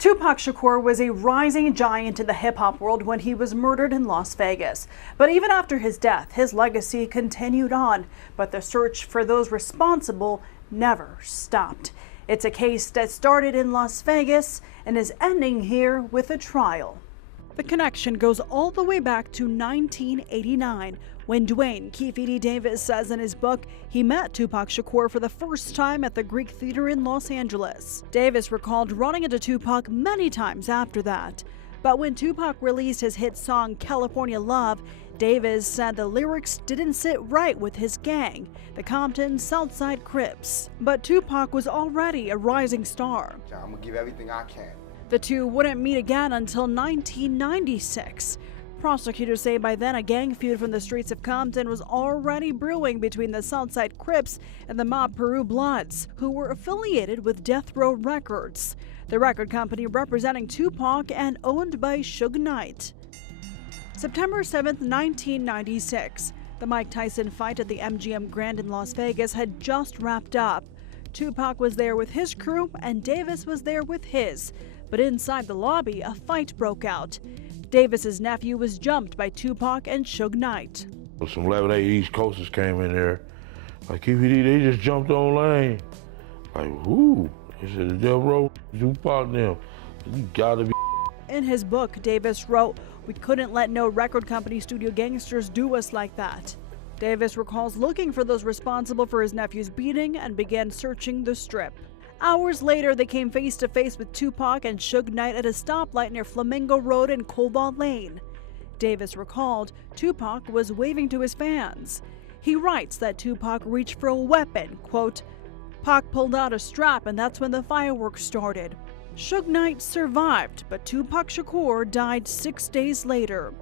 Tupac Shakur was a rising giant in the hip-hop world when he was murdered in Las Vegas. But even after his death, his legacy continued on. But the search for those responsible never stopped. It's a case that started in Las Vegas and is ending here with a trial. The connection goes all the way back to 1989, when Duane, Keffe D Davis says in his book he met Tupac Shakur for the first time at the Greek Theater in Los Angeles. Davis recalled running into Tupac many times after that. But when Tupac released his hit song California Love, Davis said the lyrics didn't sit right with his gang, the Compton Southside Crips. But Tupac was already a rising star. I'm gonna give everything I can. The two wouldn't meet again until 1996. Prosecutors say by then a gang feud from the streets of Compton was already brewing between the Southside Crips and the Mob Peru Bloods, who were affiliated with Death Row Records, the record company representing Tupac and owned by Suge Knight. September 7, 1996. The Mike Tyson fight at the MGM Grand in Las Vegas had just wrapped up. Tupac was there with his crew and Davis was there with his. But inside the lobby, a fight broke out. Davis's nephew was jumped by Tupac and Suge Knight. Some level A East Coasters came in there. Like, Keffe D, they just jumped on lane. Like, whoo. They said, the Death Row, Tupac them. You gotta be. In his book, Davis wrote, "We couldn't let no record company studio gangsters do us like that." Davis recalls looking for those responsible for his nephew's beating and began searching the Strip. Hours later, they came face to face with Tupac and Suge Knight at a stoplight near Flamingo Road and Cobalt Lane. Davis recalled Tupac was waving to his fans. He writes that Tupac reached for a weapon, quote, "Pac pulled out a strap and that's when the fireworks started." Suge Knight survived, but Tupac Shakur died 6 days later.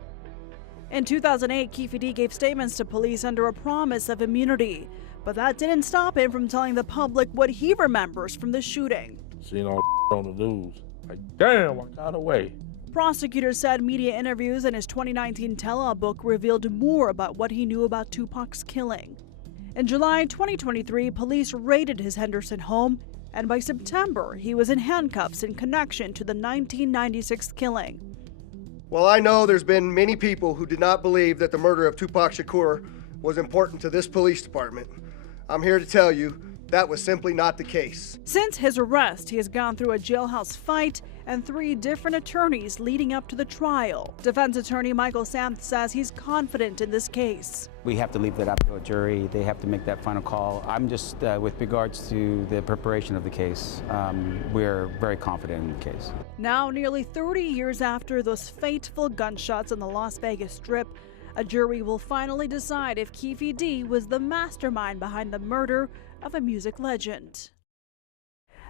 In 2008, Keffe D gave statements to police under a promise of immunity. But that didn't stop him from telling the public what he remembers from the shooting. Seen all on the news. Like, damn, I got away. Prosecutors said media interviews in his 2019 tell-all book revealed more about what he knew about Tupac's killing. In July 2023, police raided his Henderson home, and by September, he was in handcuffs in connection to the 1996 killing. Well, I know there's been many people who did not believe that the murder of Tupac Shakur was important to this police department. I'm here to tell you that was simply not the case. Since his arrest, he has gone through a jailhouse fight and 3 different attorneys leading up to the trial. Defense attorney Michael Samth says he's confident in this case. We have to leave that up to a jury. They have to make that final call. I'm just, with regards to the preparation of the case, we're very confident in the case. Now, nearly 30 years after those fateful gunshots on the Las Vegas Strip, a jury will finally decide if Keffe D was the mastermind behind the murder of a music legend.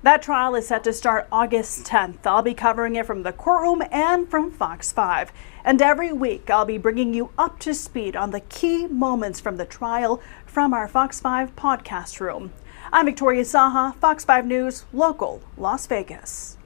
That trial is set to start August 10th. I'll be covering it from the courtroom and from Fox 5. And every week, I'll be bringing you up to speed on the key moments from the trial from our Fox 5 podcast room. I'm Victoria Saha, Fox 5 News, local, Las Vegas.